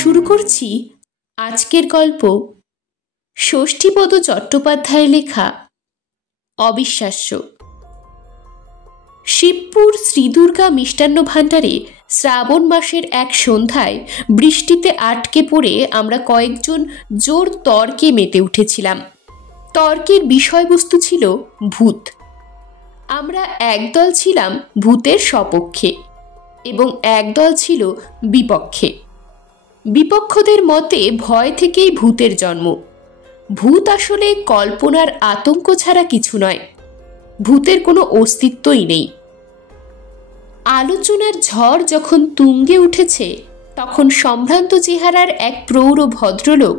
শুরু করছি আজকের গল্প ষষ্ঠীপদ চট্টোপাধ্যায়ের লেখা অবিশ্বাস্য। শিবপুর শ্রীদুর্গা মিষ্টান্ন ভাণ্ডারে শ্রাবণ মাসের এক সন্ধ্যায় বৃষ্টিতে আটকে পড়ে আমরা কয়েকজন জোর তর্কে মেতে উঠেছিলাম। তর্কের বিষয়বস্তু ছিল ভূত। আমরা একদল ছিলাম ভূতের সপক্ষে এবং একদল ছিল বিপক্ষে। বিপক্ষদের মতে ভয় থেকেই ভূতের জন্ম। ভূত আসলে কল্পনার আতঙ্ক ছাড়া কিছু নয়, ভূতের কোনো অস্তিত্বই নেই। আলোচনার ঝড় যখন তুঙ্গে উঠেছে তখন সম্ভ্রান্ত চেহারার এক প্রৌঢ় ভদ্রলোক,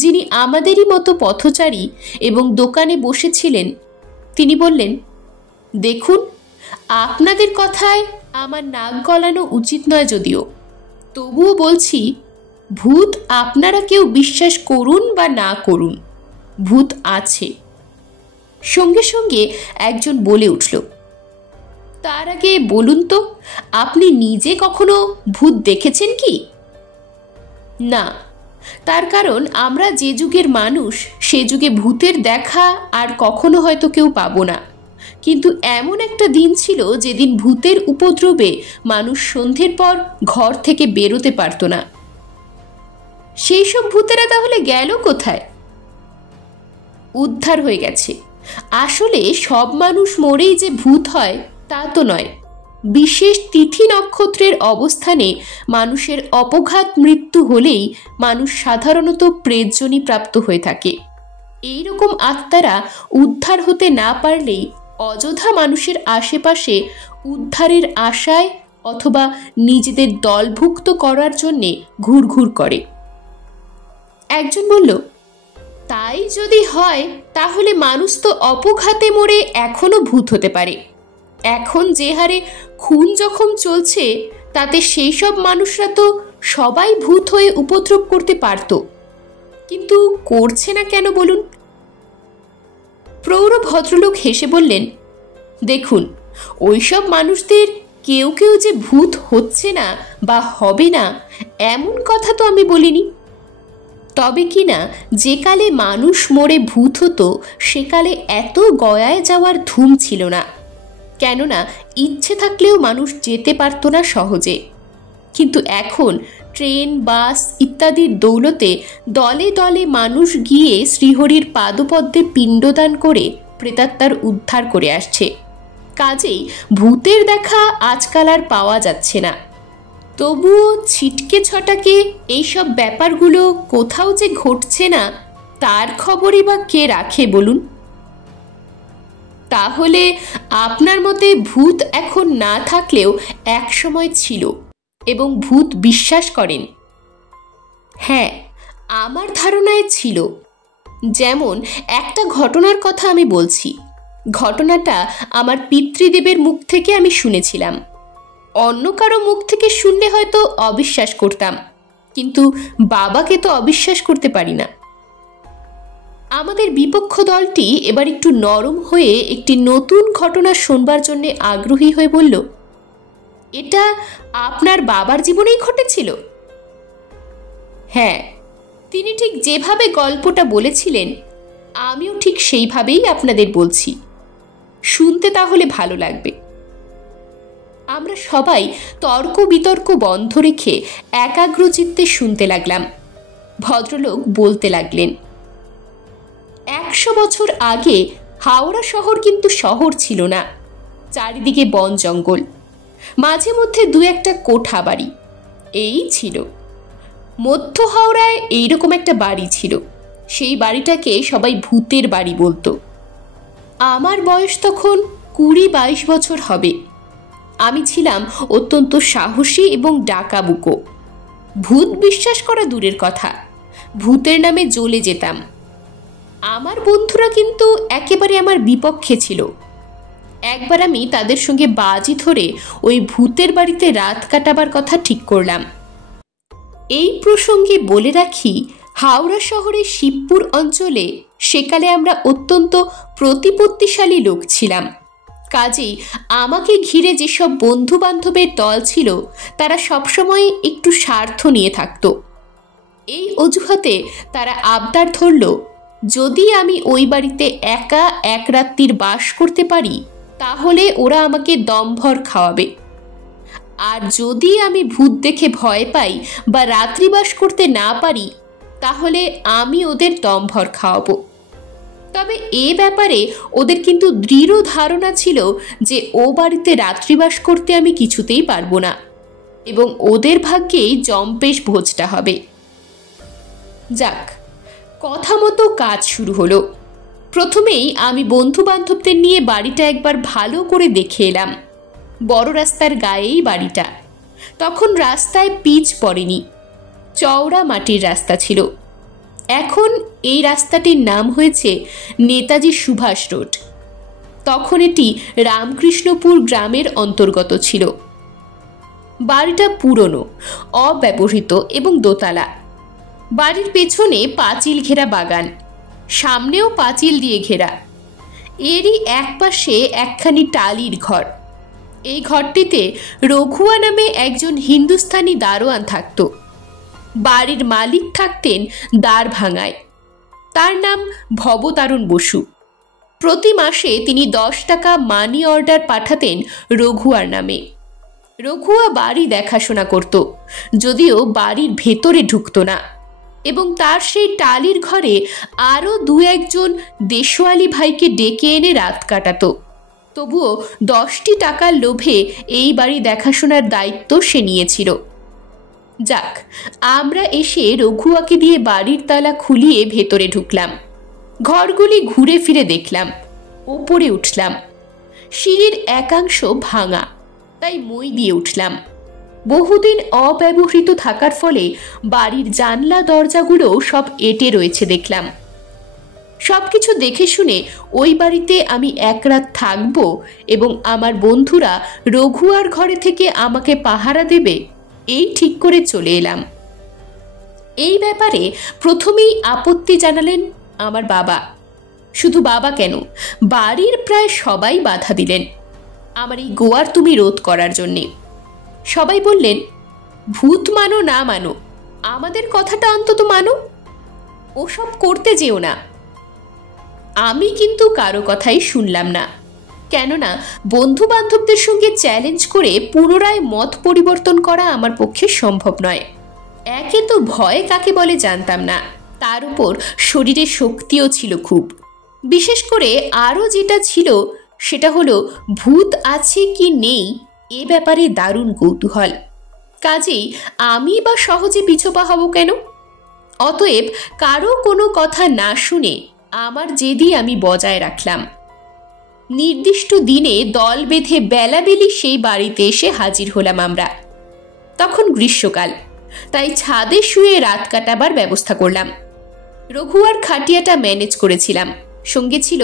যিনি আমাদেরই মতো পথচারী এবং দোকানে বসেছিলেন, তিনি বললেন, দেখুন, আপনাদের কথায় আমার নাক গলানো উচিত নয় যদিও, তবুও বলছি, ভূত আপনারা কেউ বিশ্বাস করুন বা না করুন, ভূত আছে। সঙ্গে সঙ্গে একজন বলে উঠল, তার আগে বলুন তো, আপনি নিজে কখনো ভূত দেখেছেন কি? না, তার কারণ আমরা যে যুগের মানুষ সে যুগে ভূতের দেখা আর কখনো হয়তো কেউ পাবো না। কিন্তু এমন একটা দিন ছিল যেদিন ভূতের উপদ্রবে মানুষ সন্ধ্যের পর ঘর থেকে বেরোতে পারত না। সেই সব ভূতেরা তাহলে গেল কোথায়? উদ্ধার হয়ে গেছে। আসলে সব মানুষ মরেই যে ভূত হয় তা তো নয়। বিশেষ তিথি নক্ষত্রের অবস্থানে মানুষের অপঘাত মৃত্যু হলেই মানুষ সাধারণত প্রেতজনি প্রাপ্ত হয়ে থাকে। এইরকম আত্মারা উদ্ধার হতে না পারলেই অযথা মানুষের আশেপাশে উদ্ধারের আশায় অথবা নিজেদের দলভুক্ত করার জন্যে ঘুরঘুর করে। একজন বলল, তাই যদি হয় তাহলে মানুষ তো অপঘাতে মরে এখনো ভূত হতে পারে। এখন যে হারে খুন জখম চলছে তাতে সেই সব মানুষরা তো সবাই ভূত হয়ে উপদ্রব করতে পারত, কিন্তু করছে না কেন বলুন? প্রৌঢ় ভদ্রলোক হেসে বললেন, দেখুন, ওইসব মানুষদের কেউ কেউ যে ভূত হচ্ছে না বা হবে না এমন কথা তো আমি বলিনি। তবে কি না যে কালে মানুষ মরে ভূত হতো সেকালে এত গয়ায় যাওয়ার ধুম ছিল না, কেননা ইচ্ছে থাকলেও মানুষ যেতে পারত না সহজে। কিন্তু এখন ট্রেন, বাস ইত্যাদির দৌলতে দলে দলে মানুষ গিয়ে শ্রীহরির পাদপদ্মে পিণ্ডদান করে প্রেতাত্মার উদ্ধার করে আসছে। কাজেই ভূতের দেখা আজকাল আর পাওয়া যাচ্ছে না। তবুও ছিটকে ছটাকে এইসব ব্যাপারগুলো কোথাও যে ঘটছে না তার খবরই বা কে রাখে বলুন? তাহলে আপনার মতে ভূত এখন না থাকলেও এক সময় ছিল এবং ভূত বিশ্বাস করেন? হ্যাঁ, আমার ধারণায় ছিল। যেমন একটা ঘটনার কথা আমি বলছি। ঘটনাটা আমার পিতৃদেবের মুখ থেকে আমি শুনেছিলাম। অন্য কারো মুখ থেকে শুনলে হয়তো অবিশ্বাস করতাম, কিন্তু বাবাকে তো অবিশ্বাস করতে পারি না। আমাদের বিপক্ষ দলটি এবার একটু নরম হয়ে একটি নতুন ঘটনা শোনবার জন্য আগ্রহী হয়ে বলল, এটা আপনার বাবার জীবনেই ঘটেছিল? হ্যাঁ, তিনি ঠিক যেভাবে গল্পটা বলেছিলেন আমিও ঠিক সেইভাবেই আপনাদের বলছি। শুনতে তাহলে ভালো লাগবে। আমরা সবাই তর্ক বিতর্ক বন্ধ রেখে একাগ্রচিত্তে শুনতে লাগলাম। ভদ্রলোক বলতে লাগলেন, 100 বছর আগে হাওড়া শহর কিন্তু শহর ছিল না। চারিদিকে বন জঙ্গল, মাঝে মধ্যে দু একটা কোঠা বাড়ি, এই ছিল। মধ্য হাওড়ায় এইরকম একটা বাড়ি ছিল। সেই বাড়িটাকে সবাই ভূতের বাড়ি বলতো। আমার বয়স তখন 20-22 বছর হবে। আমি ছিলাম অত্যন্ত সাহসী এবং ডাকাবুকো। ভূত বিশ্বাস করা দূরের কথা, ভূতের নামে জ্বলে যেতাম। আমার বন্ধুরা কিন্তু একেবারে আমার বিপক্ষে ছিল। একবার আমি তাদের সঙ্গে বাজি ধরে ওই ভূতের বাড়িতে রাত কাটাবার কথা ঠিক করলাম। এই প্রসঙ্গে বলে রাখি, হাওড়া শহরের শিবপুর অঞ্চলে সেকালে আমরা অত্যন্ত প্রতিপত্তিশালী লোক ছিলাম। কাজেই আমাকে ঘিরে যেসব বন্ধু বান্ধবের দল ছিল তারা সবসময় একটু স্বার্থ নিয়ে থাকত। এই অজুহাতে তারা আবদার ধরল, যদি আমি ওই বাড়িতে একা এক রাত্রির বাস করতে পারি তাহলে ওরা আমাকে দমভর খাওয়াবে, আর যদি আমি ভূত দেখে ভয় পাই বা রাত্রিবাস করতে না পারি তাহলে আমি ওদের দমভর খাওয়াবো। তবে এ ব্যাপারে ওদের কিন্তু দৃঢ় ধারণা ছিল যে ও বাড়িতে রাত্রিবাস করতে আমি কিছুতেই পারবো না এবং ওদের ভাগ্যেই জম্পেশ ভোজটা হবে। যাক, কথা মতো কাজ শুরু হলো। প্রথমেই আমি বন্ধু বান্ধবদের নিয়ে বাড়িটা একবার ভালো করে দেখে এলাম। বড় রাস্তার গায়েই বাড়িটা। তখন রাস্তায় পিচ পড়েনি, চওড়া মাটির রাস্তা ছিল। এখন এই রাস্তাটির নাম হয়েছে নেতাজি সুভাষ রোড। তখন এটি রামকৃষ্ণপুর গ্রামের অন্তর্গত ছিল। বাড়িটা পুরনো, অব্যবহৃত এবং দোতলা। বাড়ির পেছনে পাঁচিল ঘেরা বাগান, সামনেও পাঁচিল দিয়ে ঘেরা। এরই একপাশে একখানি টালির ঘর। এই ঘরটিতে রঘুয়া নামে একজন হিন্দুস্তানি দারোয়ান থাকত। বাড়ির মালিক থাকতেন দ্বার ভাঙায়। তার নাম ভবতারণ বসু। প্রতি মাসে তিনি 10 টাকা মানি অর্ডার পাঠাতেন রঘুয়ার নামে। রঘুয়া বাড়ি দেখাশোনা করত, যদিও বাড়ির ভেতরে ঢুকত না, এবং তার সেই টালির ঘরে আরও 2-1 দেশওয়ালি ভাইকে ডেকে এনে রাত কাটাত। তবুও 10টি টাকার লোভে এই বাড়ি দেখাশোনার দায়িত্ব সে নিয়েছিল। যাক, আমরা এসে রঘুয়াকে দিয়ে বাড়ির তালা খুলিয়ে ভেতরে ঢুকলাম। ঘরগুলি ঘুরে ফিরে দেখলাম, ওপরে উঠলাম। সিঁড়ির একাংশ ভাঙা, তাই মই দিয়ে উঠলাম। বহুদিন অব্যবহৃত থাকার ফলে বাড়ির জানলা দরজাগুলো সব এঁটে রয়েছে দেখলাম। সবকিছু দেখে শুনে ওই বাড়িতে আমি এক রাত থাকবো এবং আমার বন্ধুরা রঘুয়ার ঘরে থেকে আমাকে পাহারা দেবে, এই ঠিক করে চলে এলাম। এই ব্যাপারে প্রথমেই আপত্তি জানালেন আমার বাবা। শুধু বাবা কেন, বাড়ির প্রায় সবাই বাধা দিলেন আমার এই গোয়ার তুমি রোধ করার জন্যে। সবাই বললেন, ভূত মানো না মানো, আমাদের কথাটা অন্তত মানো, ওসব করতে যেও না। আমি কিন্তু কারো কথাই শুনলাম না, কেননা বন্ধু বান্ধবদের সঙ্গে চ্যালেঞ্জ করে পুনরায় মত পরিবর্তন করা আমার পক্ষে সম্ভব নয়। একে তো ভয় কাকে বলে জানতাম না, তার উপর শরীরে শক্তিও ছিল খুব। বিশেষ করে আরও যেটা ছিল সেটা হলো ভূত আছে কি নেই এ ব্যাপারে দারুণ কৌতূহল। কাজেই আমি বা সহজে পিছপা হব কেন? অতএব কারো কোনো কথা না শুনে আমার জেদি আমি বজায় রাখলাম। নির্দিষ্ট দিনে দল বেঁধে বেলাবেলি সেই বাড়িতে এসে হাজির হলাম আমরা। তখন গ্রীষ্মকাল, তাই ছাদে শুয়ে রাত কাটাবার ব্যবস্থা করলাম। রঘুয়ার খাটিয়াটা ম্যানেজ করেছিলাম। সঙ্গে ছিল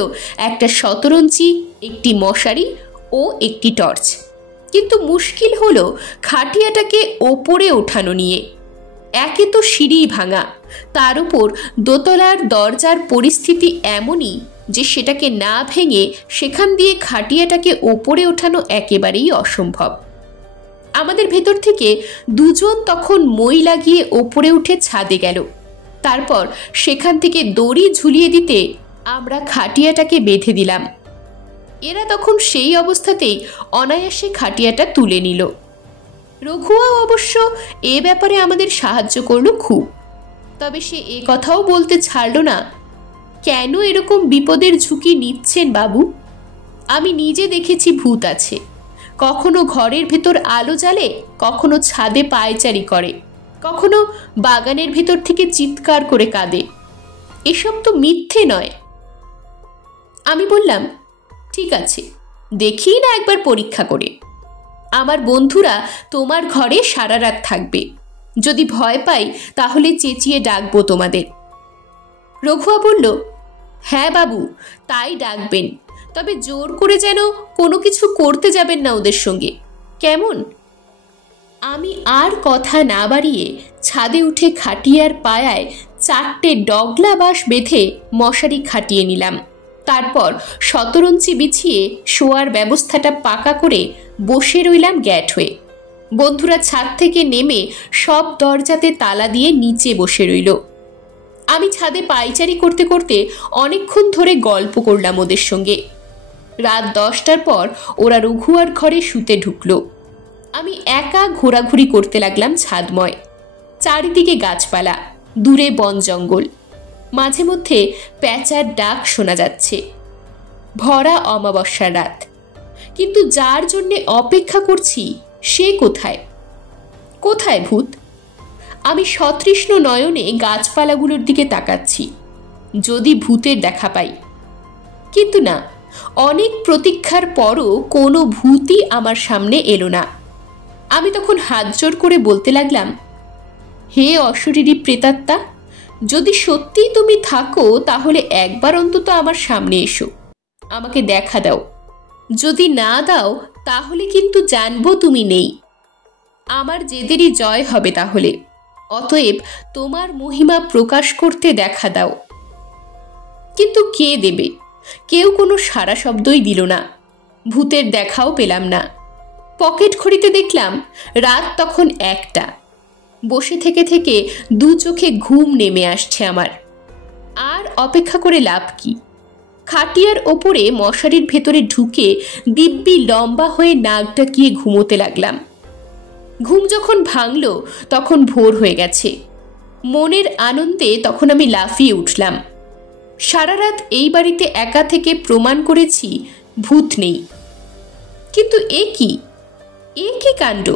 একটা শতরঞ্চি, একটি মশারি ও একটি টর্চ। কিন্তু মুশকিল হলো খাটিয়াটাকে ওপরে ওঠানো নিয়ে। একে তো সিঁড়ি ভাঙা, তার উপর দোতলার দরজার পরিস্থিতি এমনই যে সেটাকে না ভেঙে সেখান দিয়ে খাটিয়াটাকে ওপরে ওঠানো একেবারেই অসম্ভব। আমাদের ভেতর থেকে 2 জন তখন মই লাগিয়ে ওপরে উঠে ছাদে গেল। তারপর সেখান থেকে দড়ি ঝুলিয়ে দিতে আমরা খাটিয়াটাকে বেঁধে দিলাম। এরা তখন সেই অবস্থাতেই অনায়াসে খাটিয়াটা তুলে নিল। রঘুয়াও অবশ্য এ ব্যাপারে আমাদের সাহায্য করল খুব। তবে সে এ কথাও বলতে ছাড়ল না, কেন এরকম বিপদের ঝুঁকি নিচ্ছেন বাবু? আমি নিজে দেখেছি ভূত আছে, কখনো ঘরের ভেতর আলো জ্বালে, কখনো ছাদে পায়চারি করে, কখনো বাগানের ভেতর থেকে চিৎকার করে কাঁদে। এসব তো মিথ্যে নয়। আমি বললাম, ঠিক আছে, দেখি না একবার পরীক্ষা করে। আমার বন্ধুরা তোমার ঘরে সারা রাত থাকবে, যদি ভয় পাই তাহলে চেঁচিয়ে ডাকবো তোমাদের। রঘুয়া বলল, হ্যাঁ বাবু, তাই ডাকবেন, তবে জোর করে যেন কোনো কিছু করতে যাবেন না ওদের সঙ্গে, কেমন? আমি আর কথা না বাড়িয়ে ছাদে উঠে খাটিয়ার পায়ায় 4টে ডগলা বাঁশ বেঁধে মশারি খাটিয়ে নিলাম। তারপর শতরঞ্চি বিছিয়ে শোয়ার ব্যবস্থাটা পাকা করে বসে রইলাম গ্যাট হয়ে। বন্ধুরা ছাদ থেকে নেমে সব দরজাতে তালা দিয়ে নিচে বসে রইল। আমি ছাদে পায়চারি করতে করতে অনেকক্ষণ ধরে গল্প করলাম ওদের সঙ্গে। রাত 10টার পর ওরা রঘুয়ার ঘরে শুতে ঢুকলো। আমি একা ঘোরাঘুরি করতে লাগলাম ছাদময়। চারিদিকে গাছপালা, দূরে বন জঙ্গল, মাঝে মধ্যে প্যাঁচার ডাক শোনা যাচ্ছে। ভরা অমাবস্যার রাত, কিন্তু যার জন্যে অপেক্ষা করছি সে কোথায়? কোথায় ভূত? আমি সতৃষ্ণ নয়নে গাছপালাগুলোর দিকে তাকাচ্ছি, যদি ভূতের দেখা পাই। কিন্তু না, অনেক প্রতীক্ষার পরও কোনো ভূতই আমার সামনে এলো না। আমি তখন হাত জোড় করে বলতে লাগলাম, হে অশরীরী প্রেতাত্মা, যদি সত্যিই তুমি থাকো তাহলে একবার অন্তত আমার সামনে এসো, আমাকে দেখা দাও। যদি না দাও তাহলে কিন্তু জানবো তুমি নেই। আমার জেদেরই জয় হবে তাহলে। অতএব তোমার মহিমা প্রকাশ করতে দেখা দাও। কিন্তু কে দেবে? কেউ কোনো সাড়া শব্দই দিল না। ভূতের দেখাও পেলাম না। পকেট ঘড়িতে দেখলাম রাত তখন 1টা। বসে থেকে থেকে দু চোখে ঘুম নেমে আসছে আমার। আর অপেক্ষা করে লাভ কি? খাটিয়ার ওপরে মশারির ভেতরে ঢুকে দিব্যি লম্বা হয়ে নাক ডাকিয়ে ঘুমোতে লাগলাম। ঘুম যখন ভাঙল তখন ভোর হয়ে গেছে। মনের আনন্দে তখন আমি লাফিয়ে উঠলাম। সারা রাত এই বাড়িতে একা থেকে প্রমাণ করেছি ভূত নেই। কিন্তু এ কি কাণ্ড!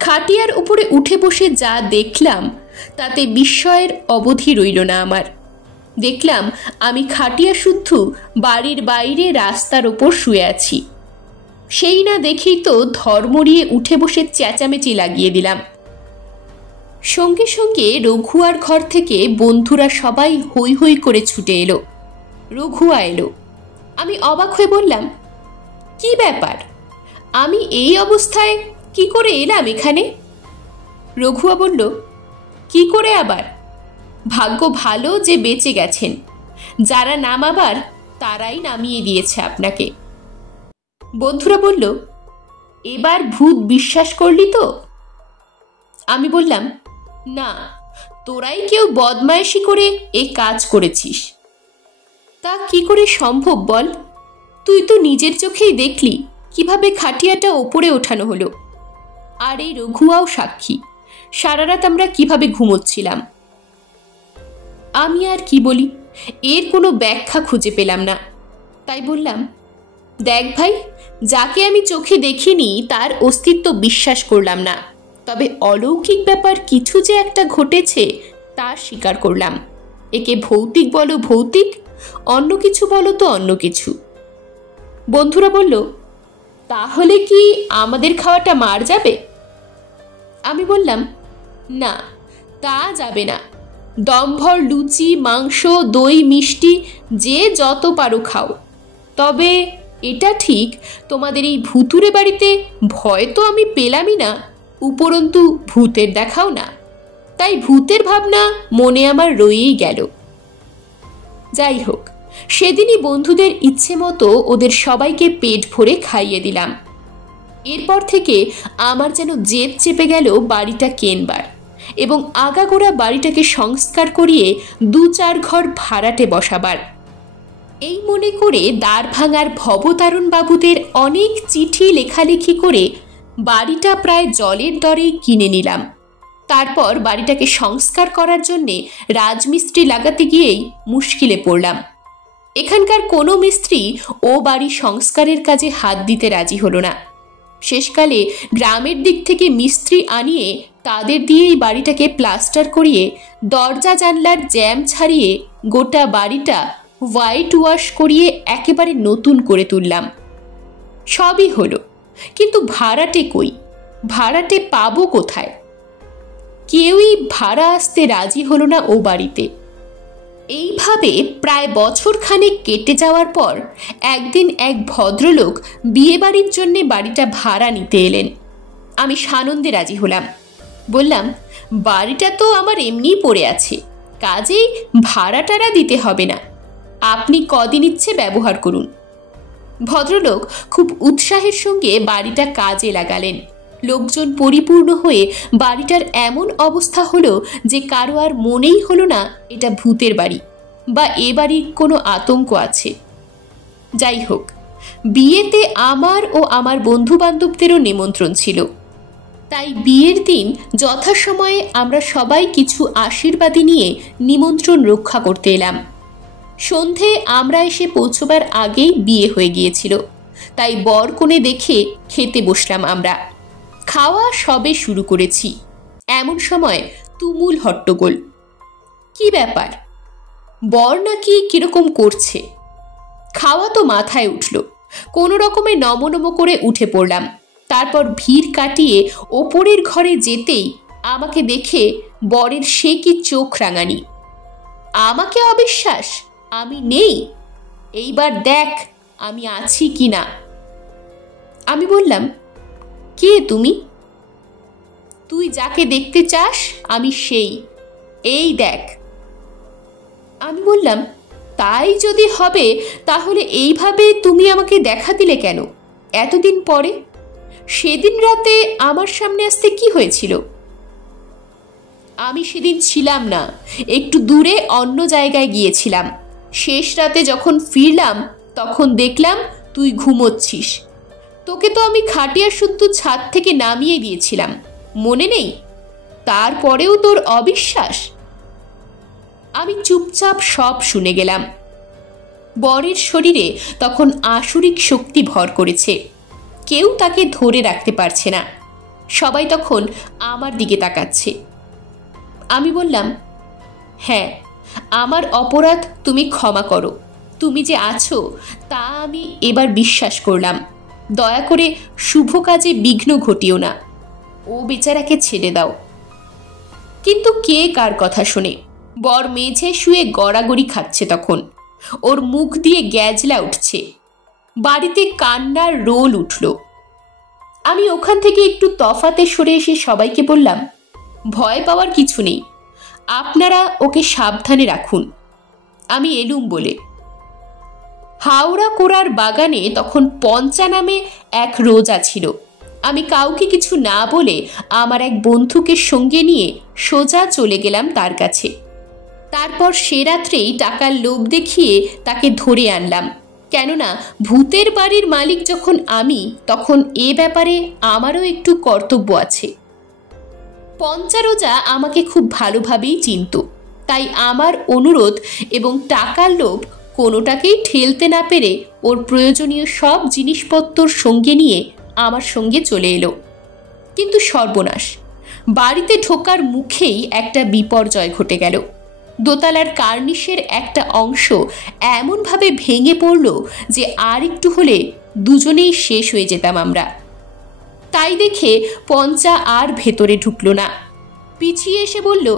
খাটিয়ার উপরে উঠে বসে যা দেখলাম তাতে বিস্ময়ের অবধি রইল না আমার। দেখলাম আমি খাটিয়া শুদ্ধ বাড়ির বাইরে রাস্তার ওপর শুয়ে আছি। সেই না দেখেই তো ধর্মড়িয়ে উঠে বসে চেঁচামেচি লাগিয়ে দিলাম। সঙ্গে সঙ্গে রঘুয়ার ঘর থেকে বন্ধুরা সবাই হৈ হৈ করে ছুটে এলো। রঘুয়া এলো। আমি অবাক হয়ে বললাম, কি ব্যাপার? আমি এই অবস্থায় কি করে এলাম এখানে? রঘুয়া বলল, কি করে আবার? ভাগ্য ভালো যে বেঁচে গেছেন। যারা নামাবার তারাই নামিয়ে দিয়েছে আপনাকে। বন্ধুরা বলল, এবার ভূত বিশ্বাস করলি তো? আমি বললাম, না, তোরাই কেউ বদমায়েশি করে এই কাজ করেছিস। তা কি করে সম্ভব বল? তুই তো নিজের চোখেই দেখলি কিভাবে খাটিয়াটা ওপরে ওঠানো হলো। আর এই রঘুয়াও সাক্ষী, সারা রাত আমরা কিভাবে ঘুমোচ্ছিলাম। আমি আর কি বলি, এর কোনো ব্যাখ্যা খুঁজে পেলাম না। তাই বললাম, দেখ ভাই, যাকে আমি চোখে দেখিনি তার অস্তিত্ব বিশ্বাস করলাম না, তবে অলৌকিক ব্যাপার কিছু যে একটা ঘটেছে তা স্বীকার করলাম। একে ভৌতিক বলো ভৌতিক, অন্য কিছু বলো তো অন্য কিছু। বন্ধুরা বলল, তাহলে কি আমাদের খাওয়াটা মার যাবে? আমি বললাম, না, তা যাবে না। দমভর লুচি, মাংস, দই, মিষ্টি যে যত পারো খাও। তবে এটা ঠিক, তোমাদের এই ভুতুরে বাড়িতে ভয় তো আমি পেলামই না, উপরন্তু ভূতের দেখাও না। তাই ভূতের ভাবনা মনে আমার রয়েই গেল। যাই হোক, সেদিনই বন্ধুদের ইচ্ছে মতো ওদের সবাইকে পেট ভরে খাইয়ে দিলাম। এরপর থেকে আমার যেন জেদ চেপে গেল বাড়িটা কেনবার এবং আগাগোড়া বাড়িটাকে সংস্কার করিয়ে 2-4 ঘর ভাড়াটে বসাবার। এই মনে করে দ্বার ভাঙার ভবতারণ বাবুদের অনেক চিঠি লেখালেখি করে বাড়িটা প্রায় জলের দরেই কিনে নিলাম। তারপর বাড়িটাকে সংস্কার করার জন্যে রাজমিস্ত্রি লাগাতে গিয়েই মুশকিলে পড়লাম। এখানকার কোনো মিস্ত্রি ও বাড়ি সংস্কারের কাজে হাত দিতে রাজি হলো না। শেষকালে গ্রামের দিক থেকে মিস্ত্রি আনিয়ে তাদের দিয়েই বাড়িটাকে প্লাস্টার করিয়ে দরজা জানলার জ্যাম ছাড়িয়ে গোটা বাড়িটা হোয়াইট ওয়াশ করিয়ে একেবারে নতুন করে তুললাম। সবই হলো, কিন্তু ভাড়াটে কই? ভাড়াটে পাবো কোথায়? কেউই ভাড়া আসতে রাজি হলো না ও বাড়িতে। এইভাবে প্রায় বছরখানেক কেটে যাওয়ার পর একদিন এক ভদ্রলোক বিয়ে বাড়ির জন্যে বাড়িটা ভাড়া নিতে এলেন। আমি সানন্দে রাজি হলাম। বললাম, বাড়িটা তো আমার এমনিই পড়ে আছে, কাজেই ভাড়াটারা দিতে হবে না, আপনি কদিন ইচ্ছে ব্যবহার করুন। ভদ্রলোক খুব উৎসাহের সঙ্গে বাড়িটা কাজে লাগালেন। লোকজন পরিপূর্ণ হয়ে বাড়িটার এমন অবস্থা হলো যে কারো আর মনেই হলো না এটা ভূতের বাড়ি বা এ বাড়ির কোনো আতঙ্ক আছে। যাই হোক, বিয়েতে আমার ও আমার বন্ধু বান্ধবদেরও নিমন্ত্রণ ছিল। তাই বিয়ের দিন যথাসময়ে আমরা সবাই কিছু আশীর্বাদী নিয়ে নিমন্ত্রণ রক্ষা করতে এলাম। সন্ধে আমরা এসে পৌঁছবার আগেই বিয়ে হয়ে গিয়েছিল, তাই বর কনে দেখে খেতে বসলাম আমরা। খাওয়া সবে শুরু করেছি, এমন সময় তুমুল হট্টগোল। কি ব্যাপার, বর নাকি কিরকম করছে? খাওয়া তো মাথায় উঠল, কোনো রকমে নমনম করে উঠে পড়লাম। তারপর ভিড় কাটিয়ে ওপরের ঘরে যেতেই আমাকে দেখে বরের সে কি চোখ রাঙানি। আমাকে অবিশ্বাস, আমি নেই, এইবার দেখ আমি আছি কি না। আমি বললাম, কে তুমি? তুই যাকে দেখতে চাস আমি সেই, এই দেখ। আমি বললাম, তাই যদি হবে তাহলে এইভাবে তুমি আমাকে দেখা দিলে কেন এতদিন পরে? সেদিন রাতে আমার সামনে আসতে কি হয়েছিল? আমি সেদিন ছিলাম না, একটু দূরে অন্য জায়গায় গিয়েছিলাম। শেষ রাতে যখন ফিরলাম তখন দেখলাম তুই ঘুমোচ্ছিস। তোকে তো আমি খাটিয়া শুদ্ধ ছাদ থেকে নামিয়ে দিয়েছিলাম, মনে নেই? তারপরেও তোর অবিশ্বাস? আমি চুপচাপ সব শুনে গেলাম। বরের শরীরে তখন আসুরিক শক্তি ভর করেছে, কেউ তাকে ধরে রাখতে পারছে না। সবাই তখন আমার দিকে তাকাচ্ছে। আমি বললাম, হ্যাঁ, আমার অপরাধ তুমি ক্ষমা করো। তুমি যে আছো তা আমি এবার বিশ্বাস করলাম। দয়া করে শুভ কাজে বিঘ্ন ঘটিও না, ও বেচারাকে ছেড়ে দাও। কিন্তু কে কার কথা শোনে? বর মেঝে শুয়ে গড়াগড়ি খাচ্ছে তখন, ওর মুখ দিয়ে গ্যাজলা উঠছে। বাড়িতে কান্নার রোল উঠল। আমি ওখান থেকে একটু তফাতে সরে এসে সবাইকে বললাম, ভয় পাওয়ার কিছু নেই, আপনারা ওকে সাবধানে রাখুন। আমি এলুম বলে। হাওড়া কোড়ার বাগানে তখন পঞ্চা নামে এক রোজা ছিল। আমি কাউকে কিছু না বলে আমার এক বন্ধুকে সঙ্গে নিয়ে সোজা চলে গেলাম তার কাছে। তারপর সে রাত্রেই টাকার লোভ দেখিয়ে তাকে ধরে আনলাম, কেননা ভূতের বাড়ির মালিক যখন আমি, তখন এ ব্যাপারে আমারও একটু কর্তব্য আছে। পঞ্চারোজা আমাকে খুব ভালোভাবেই চিনত, তাই আমার অনুরোধ এবং টাকার লোভ কোনোটাকেই ঠেলতে না পেরে ওর প্রয়োজনীয় সব জিনিসপত্র সঙ্গে নিয়ে আমার সঙ্গে চলে এলো। কিন্তু সর্বনাশ, বাড়িতে ঢোকার মুখেই একটা বিপর্যয় ঘটে গেল। দোতলার কার্নিশের একটা অংশ এমনভাবে ভেঙে পড়ল যে আর একটু হলে দুজনেই শেষ হয়ে যেতাম আমরা। তাই দেখে পঞ্চা আর ভেতরে ঢুকলো না, পিছিয়ে এসে বলল,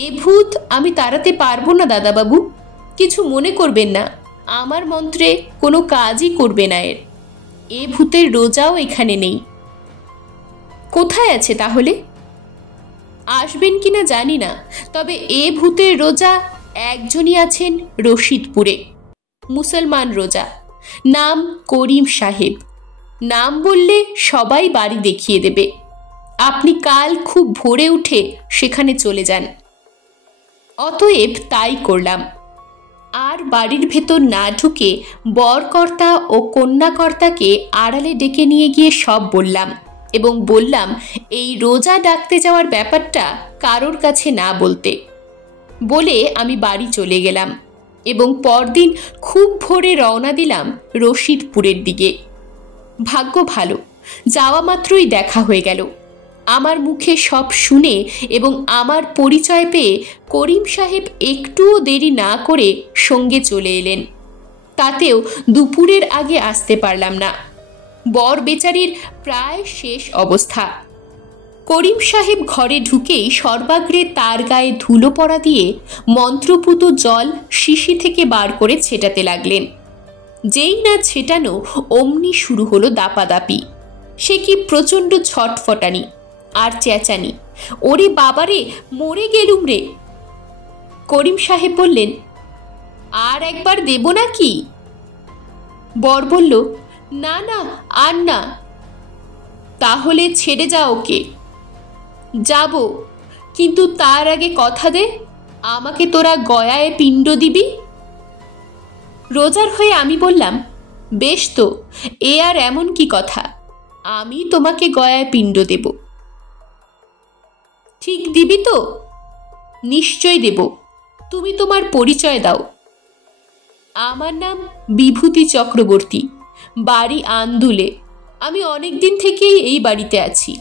এ ভূত আমি তাড়াতে পারবো না দাদাবাবু, কিছু মনে করবেন না, আমার মন্ত্রে কোনো কাজই করবে না এর। এ ভূতের রোজাও এখানে নেই। কোথায় আছে তাহলে? আসবেন কিনা জানি না, তবে এ ভূতের রোজা একজনই আছেন রশিদপুরে, মুসলমান রোজা, নাম করিম সাহেব। নাম বললে সবাই বাড়ি দেখিয়ে দেবে। আপনি কাল খুব ভোরে উঠে সেখানে চলে যান। অতএব তাই করলাম। আর বাড়ির ভেতর না ঢুকে বরকর্তা ও কন্যাকর্তাকে আড়ালে ডেকে নিয়ে গিয়ে সব বললাম, এবং বললাম এই রোজা ডাকতে যাওয়ার ব্যাপারটা কারোর কাছে না বলতে। বলে আমি বাড়ি চলে গেলাম এবং পরদিন খুব ভোরে রওনা দিলাম রশিদপুরের দিকে। ভাগ্য ভালো, যাওয়া মাত্রই দেখা হয়ে গেল। আমার মুখে সব শুনে এবং আমার পরিচয় পেয়ে করিম সাহেব একটুও দেরি না করে সঙ্গে চলে এলেন। তাতেও দুপুরের আগে আসতে পারলাম না। বর বেচারির প্রায় শেষ অবস্থা। করিম সাহেব ঘরে ঢুকেই সর্বাগ্রে তার গায়ে ধুলো পড়া দিয়ে মন্ত্রপুত জল শিশি থেকে বার করে ছেটাতে লাগলেন। যেই না ছেটানো অমনি শুরু হলো দাপাদাপি। সে কি প্রচণ্ড ছটফটানি আর চেঁচানি, ওরে বাবারে মরে গেলুম রে। করিম সাহেব বললেন, আর একবার দেব নাকি? বর বলল, না না, আর না। তাহলে ছেড়ে যা ওকে। যাব, কিন্তু তার আগে কথা দে, আমাকে তোরা গয়ায় পিণ্ড দিবি। রোজার হয়ে আমি বললাম, বেশ তো, এ আর এমন কি কথা, আমি তোমাকে গয়ায় পিণ্ড দেব। ঠিক দিবি তো? নিশ্চয় দেব, তুমি তোমার পরিচয় দাও। আমার নাম বিভূতি চক্রবর্তী, বাড়ি আন্দুলে। আমি অনেক দিন থেকেই এই বাড়িতে আছি,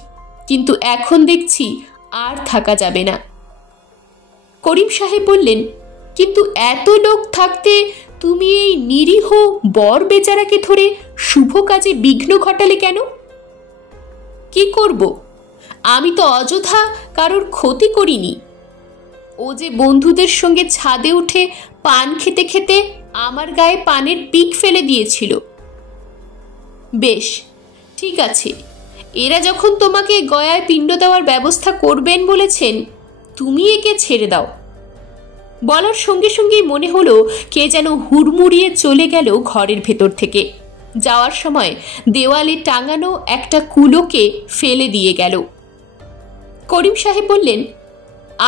কিন্তু এখন দেখছি আর থাকা যাবে না। করিম সাহেব বললেন, কিন্তু এত লোক থাকতে তুমি এই নিরীহ বর বেচারাকে ধরে শুভ কাজে বিঘ্ন ঘটালে কেন? কি করব, আমি তো অযথা কারোর ক্ষতি করিনি। ও যে বন্ধুদের সঙ্গে ছাদে উঠে পান খেতে খেতে আমার গায়ে পানের পিক ফেলে দিয়েছিল। বেশ, ঠিক আছে, এরা যখন তোমাকে গয়ায় পিণ্ড দেওয়ার ব্যবস্থা করবেন বলেছেন, তুমি একে ছেড়ে দাও। বলার সঙ্গে সঙ্গেই মনে হলো কে যেন হুড়মুড়িয়ে চলে গেল ঘরের ভেতর থেকে। যাওয়ার সময় দেওয়ালে টাঙানো একটা কুলোকে ফেলে দিয়ে গেল। করিম সাহেব বললেন,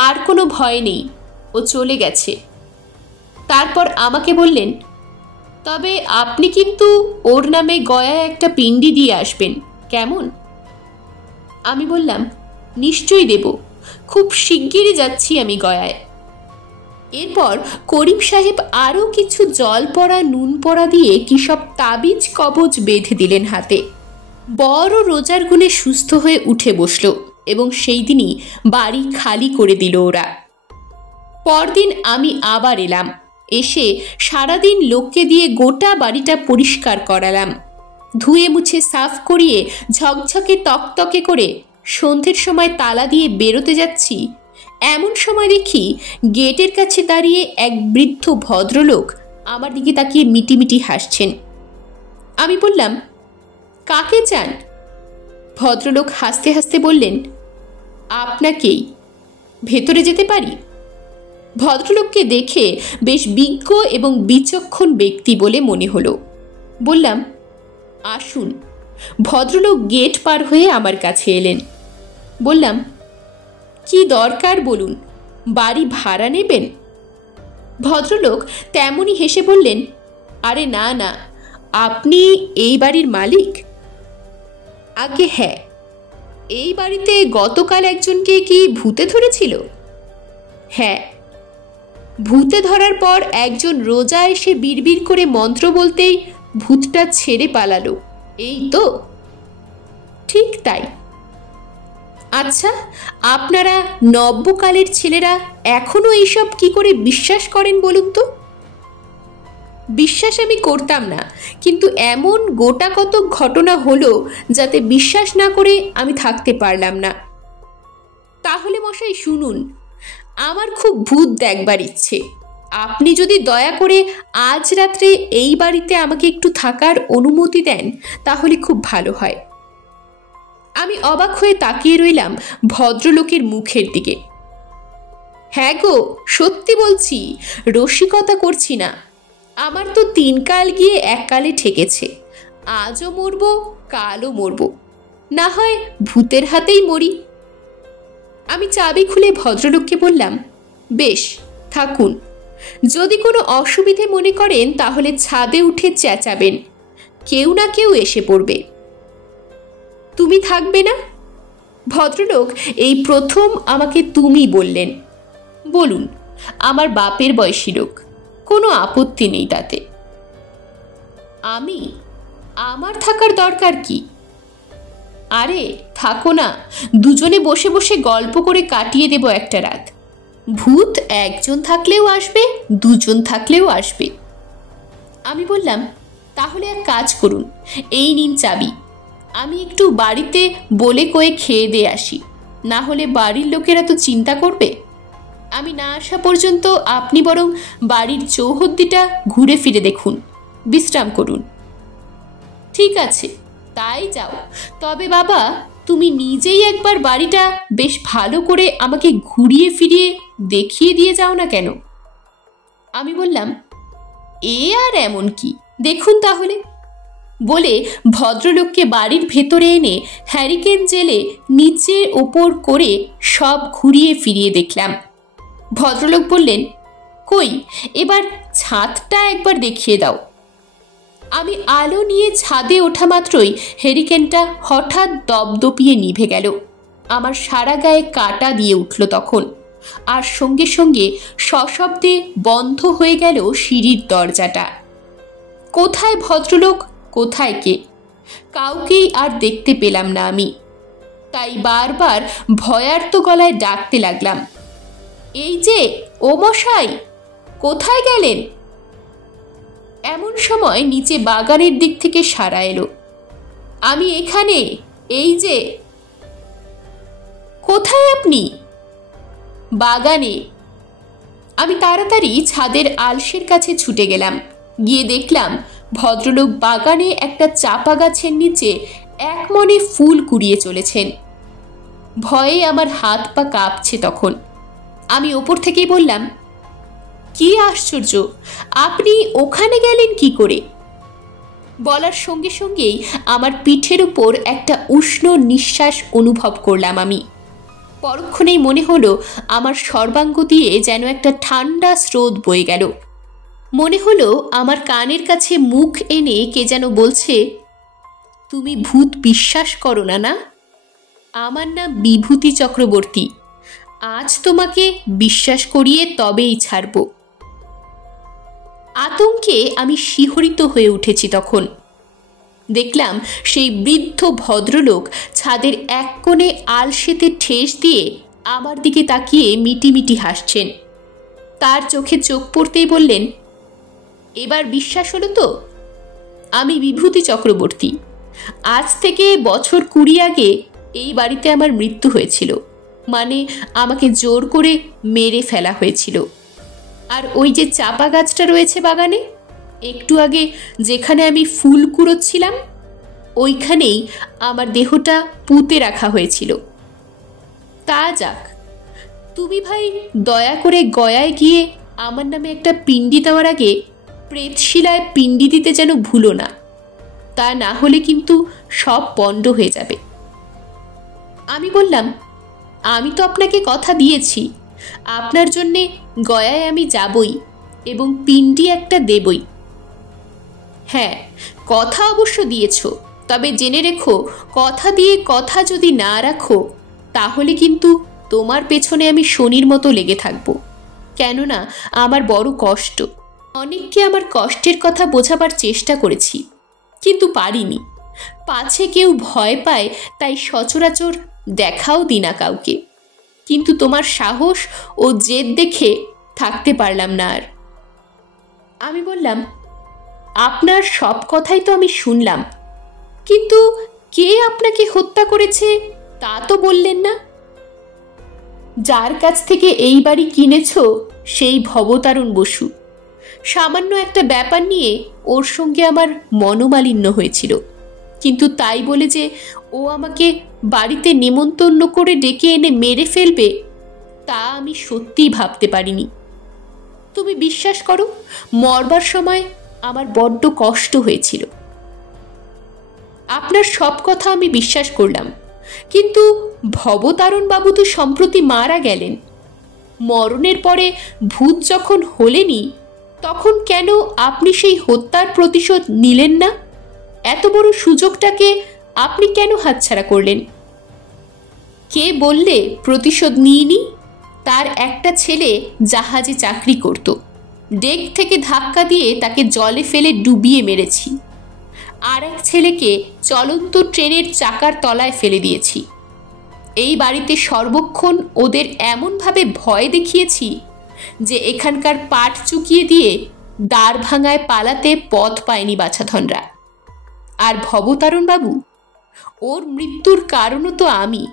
আর কোনো ভয় নেই, ও চলে গেছে। তারপর আমাকে বললেন, তবে আপনি কিন্তু ওর নামে গয়ায় একটা পিণ্ডি দিয়ে আসবেন, কেমন? আমি বললাম, নিশ্চয়ই দেব, খুব শিগগিরই যাচ্ছি আমি গয়ায়। এরপর করিম সাহেব আরও কিছু জল পড়া নুন পড়া দিয়ে কি সব তাবিজ কবজ বেঁধে দিলেন হাতে। বড় রোজার গুণে সুস্থ হয়ে উঠে বসল এবং সেই দিনই বাড়ি খালি করে দিল ওরা। পরদিন আমি আবার এলাম, এসে সারাদিন লোককে দিয়ে গোটা বাড়িটা পরিষ্কার করালাম। ধুয়ে মুছে সাফ করিয়ে ঝকঝকে তকতকে করে সন্ধ্যের সময় তালা দিয়ে বেরোতে যাচ্ছি, এমন সময় দেখি গেটের কাছে দাঁড়িয়ে এক বৃদ্ধ ভদ্রলোক আমার দিকে তাকিয়ে মিটিমিটি হাসছেন। আমি বললাম, কাকে চান? ভদ্রলোক হাসতে হাসতে বললেন, আপনাকেই। ভেতরে যেতে পারি? ভদ্রলোককে দেখে বেশ বিজ্ঞ এবং বিচক্ষণ ব্যক্তি বলে মনে হলো। বললাম, আসুন। ভদ্রলোক গেট পার হয়ে আমার কাছে এলেন। বললাম, কি দরকার বলুন, বাড়ি ভাড়া নেবেন? ভদ্রলোক তেমনই হেসে বললেন, আরে না না, আপনি এই বাড়ির মালিক? আগে হ্যাঁ। এই বাড়িতে গতকাল একজনকে কি ভূতে ধরেছিল? হ্যাঁ। ভূতে ধরার পর একজন রোজা এসে বিড়বিড় করে মন্ত্র বলতেই ভূতটা ছেড়ে পালালো, এই তো? ঠিক তাই। আচ্ছা, আপনারা নব্যকালের ছেলেরা এখনো এইসব কি করে বিশ্বাস করেন বলুন তো? বিশ্বাস আমি করতাম না, কিন্তু এমন গোটা কত ঘটনা হলো যাতে বিশ্বাস না করে আমি থাকতে পারলাম না। তাহলে মশাই শুনুন, আমার খুব ভূত দেখবার ইচ্ছে। আপনি যদি দয়া করে আজ রাত্রে এই বাড়িতে আমাকে একটু থাকার অনুমতি দেন তাহলে খুব ভালো হয়। আমি অবাক হয়ে তাকিয়ে রইলাম ভদ্রলোকের মুখের দিকে। হ্যাঁ গো, সত্যি বলছি, রসিকতা করছি না। আমার তো 3 কাল গিয়ে 1 কালে ঠেকেছে। আজও মরবো, কালও মরবো, না হয় ভূতের হাতেই মরি। আমি চাবি খুলে ভদ্রলোককে বললাম, বেশ, থাকুন। যদি কোনো অসুবিধে মনে করেন তাহলে ছাদে উঠে চেঁচাবেন, কেউ না কেউ এসে পড়বে। তুমি থাকবে না? ভদ্রলোক এই প্রথম আমাকে তুমি বললেন। বলুন, আমার বাপের বয়সী লোক, কোনো আপত্তি নেই তাতে। আমার থাকার দরকার কি? আরে থাকো না, দুজনে বসে বসে গল্প করে কাটিয়ে দেব একটা রাত। ভূত একজন থাকলেও আসবে, দুজন থাকলেও আসবে। আমি বললাম, তাহলে এক কাজ করুন, এই নিন চাবি। আমি একটু বাড়িতে বলে কয়ে খেয়ে দিয়ে আসি, না হলে বাড়ির লোকেরা তো চিন্তা করবে। আমি না আসা পর্যন্ত আপনি বরং বাড়ির চৌহদ্দিটা ঘুরে ফিরে দেখুন, বিশ্রাম করুন। ঠিক আছে, তাই যাও। তবে বাবা, তুমি নিজেই একবার বাড়িটা বেশ ভালো করে আমাকে ঘুরিয়ে ফিরিয়ে দেখিয়ে দিয়ে যাও না কেন? আমি বললাম, এ আর এমন কি, দেখুন তাহলে। বলে ভদ্রলোককে বাড়ির ভেতরে এনে হ্যারিকেন জেলে নিচের ওপর করে সব ঘুরিয়ে ফিরিয়ে দেখলাম। ভদ্রলোক বললেন, কই এবার ছাদটা একবার দেখিয়ে দাও। আমি আলো নিয়ে ছাদে ওঠা মাত্রই হ্যারিকেনটা হঠাৎ দপদপিয়ে নিভে গেল। আমার সারা গায়ে কাঁটা দিয়ে উঠল তখন, আর সঙ্গে সঙ্গে সশব্দে বন্ধ হয়ে গেল সিঁড়ির দরজাটা। কোথায় ভদ্রলোক, কোথায় কে, কাউকেই আর দেখতে পেলাম না আমি। তাই বারবার ভয়ার্ত গলায় ডাকতে লাগলাম, এই যে ও মশাই, কোথায় গেলেন? এমন সময় নিচে বাগানের দিক থেকে সাড়া এলো, আমি এখানে, এই যে। কোথায় আপনি? বাগানে। আমি তাড়াতাড়ি ছাদের আলসের কাছে ছুটে গেলাম। গিয়ে দেখলাম ভদ্রলোক বাগানে একটা চাপা গাছের নিচে এক মনে ফুল কুড়িয়ে চলেছেন। ভয়ে আমার হাত পা কাঁপছে তখন। আমি ওপর থেকেই বললাম, কি আশ্চর্য, আপনি ওখানে গেলেন কি করে? বলার সঙ্গে সঙ্গেই আমার পিঠের উপর একটা উষ্ণ নিঃশ্বাস অনুভব করলাম আমি। পরক্ষণেই মনে হলো আমার সর্বাঙ্গ দিয়ে যেন একটা ঠান্ডা স্রোত বয়ে গেল। মনে হলো আমার কানের কাছে মুখ এনে কে যেন বলছে, তুমি ভূত বিশ্বাস করো না, না? আমার নাম বিভূতি চক্রবর্তী, আজ তোমাকে বিশ্বাস করিয়ে তবেই ছাড়ব। আতঙ্কে আমি শিহরিত হয়ে উঠেছি তখন। দেখলাম সেই বৃদ্ধ ভদ্রলোক ছাদের এক কোণে আলসেতে ঠেস দিয়ে আমার দিকে তাকিয়ে মিটিমিটি হাসছেন। তার চোখে চোখ পড়তেই বললেন, এবার বিশ্বাস হলো তো? আমি বিভূতি চক্রবর্তী। আজ থেকে বছর 20 আগে এই বাড়িতে আমার মৃত্যু হয়েছিল, মানে আমাকে জোর করে মেরে ফেলা হয়েছিল। আর ওই যে চাপা গাছটা রয়েছে বাগানে, একটু আগে যেখানে আমি ফুল কুড়োচ্ছিলাম, ওইখানেই আমার দেহটা পুঁতে রাখা হয়েছিল। তা যাক, তুমি ভাই দয়া করে গয়ায় গিয়ে আমার নামে একটা পিণ্ডি দেওয়ার আগে প্রেতশিলায় পিণ্ডি দিতে যেন ভুলো না, তা না হলে কিন্তু সব পণ্ড হয়ে যাবে। আমি বললাম, আমি তো আপনাকে কথা দিয়েছি, আপনার জন্যে গয়ায় আমি যাবই এবং পিণ্ডি একটা দেবই। হ্যাঁ, কথা অবশ্য দিয়েছ, তবে জেনে রেখো, কথা দিয়ে কথা যদি না রাখো তাহলে কিন্তু তোমার পেছনে আমি শনির মতো লেগে থাকবো। কেননা আমার বড় কষ্ট। অনেককে আমার কষ্টের কথা বোঝাবার চেষ্টা করেছি, কিন্তু পারিনি। পাছে কেউ ভয় পায় তাই সচরাচর দেখাও দিই না কাউকে। কিন্তু তোমার সাহস ও জেদ দেখে থাকতে পারলাম না আর। আমি বললাম, আপনার সব কথাই তো আমি শুনলাম, কিন্তু কে আপনাকে হত্যা করেছে তা তো বললেন না। যার কাছ থেকে এই বাড়ি কিনেছ সেই ভবতারণ বসু। সামান্য একটা ব্যাপার নিয়ে ওর সঙ্গে আমার মনোমালিন্য হয়েছিল, কিন্তু তাই বলে যে ও আমাকে বাড়িতে নেমন্তন্ন করে ডেকে এনে মেরে ফেলবে তা আমি সত্যিই ভাবতে পারিনি। তুমি বিশ্বাস করো, মরবার সময় আমার বড্ড কষ্ট হয়েছিল। আপনার সব কথা আমি বিশ্বাস করলাম, কিন্তু ভবতারণ বাবু তো সম্প্রতি মারা গেলেন। মরণের পরে ভূত যখন হলেনই, তখন কেন আপনি সেই হত্যার প্রতিশোধ নিলেন না? এত বড় সুযোগটাকে আপনি কেন হাতছাড়া করলেন? কে বললে প্রতিশোধ নিইনি? তার একটা ছেলে জাহাজে চাকরি করত, ডেক থেকে ধাক্কা দিয়ে তাকে জলে ফেলে ডুবিয়ে মেরেছি। আর এক ছেলেকে চলন্ত ট্রেনের চাকার তলায় ফেলে দিয়েছি। এই বাড়িতে সর্বক্ষণ ওদের এমনভাবে ভয় দেখিয়েছি যে এখানকার পাট চুকিয়ে দিয়ে দ্বার ভাঙায় পালাতে পথ পায়নি বাছাধনরা। আর ভবতারণ বাবু, ওর মৃত্যুর কারণও তো আমি।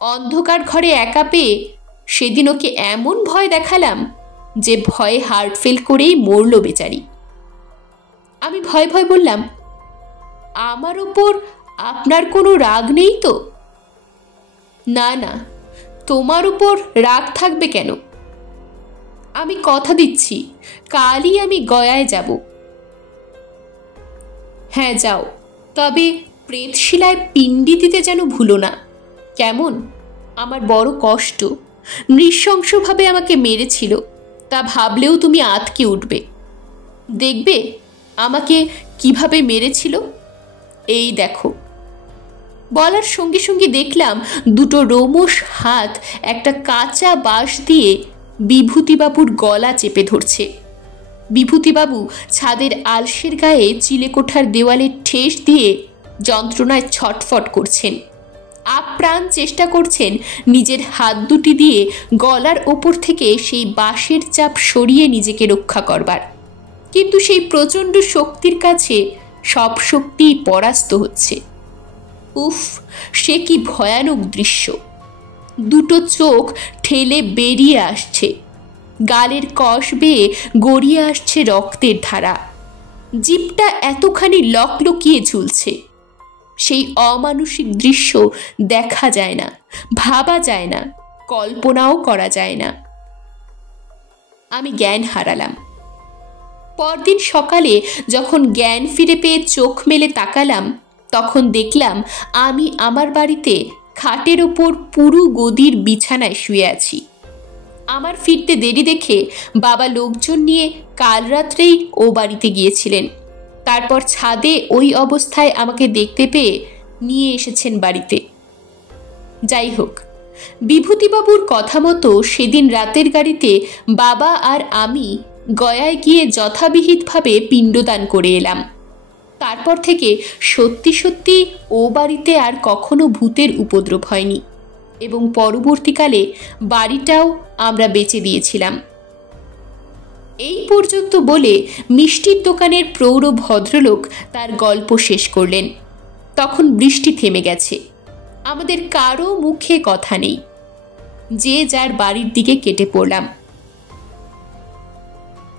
অন্ধকার ঘরে একা পেয়ে সেদিন ওকে এমন ভয় দেখালাম যে ভয়ে হার্ট ফেল করেই মরল বেচারি। আমি ভয় ভয় বললাম, আমার ওপর আপনার কোনো রাগ নেই তো? না না, তোমার উপর রাগ থাকবে কেন? আমি কথা দিচ্ছি, কালই আমি গয়ায় যাব। হ্যাঁ যাও, তবে প্রেতশিলায় পিণ্ডি দিতে যেন ভুলো না। কেমন? আমার বড় কষ্ট। নৃশংসভাবে আমাকে মেরেছিল, তা ভাবলেও তুমি আঁতকে উঠবে। দেখবে আমাকে কিভাবে মেরেছিল, এই দেখো। বলার সঙ্গে সঙ্গে দেখলাম দুটো রোমশ হাত একটা কাঁচা বাঁশ দিয়ে বিভূতিবাবুর গলা চেপে ধরছে। বিভূতিবাবু ছাদের আলসের গায়ে চিলেকোঠার দেওয়ালে ঠেস দিয়ে যন্ত্রণায় ছটফট করছেন। আপ্রাণ চেষ্টা করছেন নিজের হাত দুটি দিয়ে গলার ওপর থেকে সেই বাঁশের চাপ সরিয়ে নিজেকে রক্ষা করবার, কিন্তু সেই প্রচণ্ড শক্তির কাছে সব শক্তিই পরাস্ত হচ্ছে। উফ, সে কি ভয়ানক দৃশ্য! দুটো চোখ ঠেলে বেরিয়ে আসছে, গালের কষ বেয়ে গড়িয়ে আসছে রক্তের ধারা, জিভটা এতখানি লকলকিয়ে ঝুলছে। সেই অমানুষিক দৃশ্য দেখা যায় না, ভাবা যায় না, কল্পনাও করা যায় না। আমি জ্ঞান হারালাম। পরদিন সকালে যখন জ্ঞান ফিরে পেয়ে চোখ মেলে তাকালাম, তখন দেখলাম আমি আমার বাড়িতে খাটের ওপর পুরু গদির বিছানায় শুয়ে আছি। আমার ফিরতে দেরি দেখে বাবা লোকজন নিয়ে কাল রাত্রেই ও বাড়িতে গিয়েছিলেন। তারপর ছাদে ওই অবস্থায় আমাকে দেখতে পেয়ে নিয়ে এসেছেন বাড়িতে। যাই হোক, বিভূতিবাবুর কথা মতো সেদিন রাতের গাড়িতে বাবা আর আমি গয়ায় গিয়ে যথাবিহিতভাবে পিণ্ডদান করে এলাম। তারপর থেকে সত্যি সত্যি ও বাড়িতে আর কখনো ভূতের উপদ্রব হয়নি, এবং পরবর্তীকালে বাড়িটাও আমরা বেচে দিয়েছিলাম। এই পর্যন্ত বলে মিষ্টির দোকানের প্রৌঢ় ভদ্রলোক তার গল্প শেষ করলেন। তখন বৃষ্টি থেমে গেছে, আমাদের কারো মুখে কথা নেই, যে যার বাড়ির দিকে কেটে পড়লাম।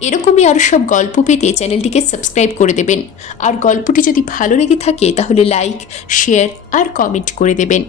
এরকমই আরও সব গল্প পেতে চ্যানেলটিকে সাবস্ক্রাইব করে দেবেন, আর গল্পটি যদি ভালো লেগে থাকে তাহলে লাইক, শেয়ার আর কমেন্ট করে দেবেন।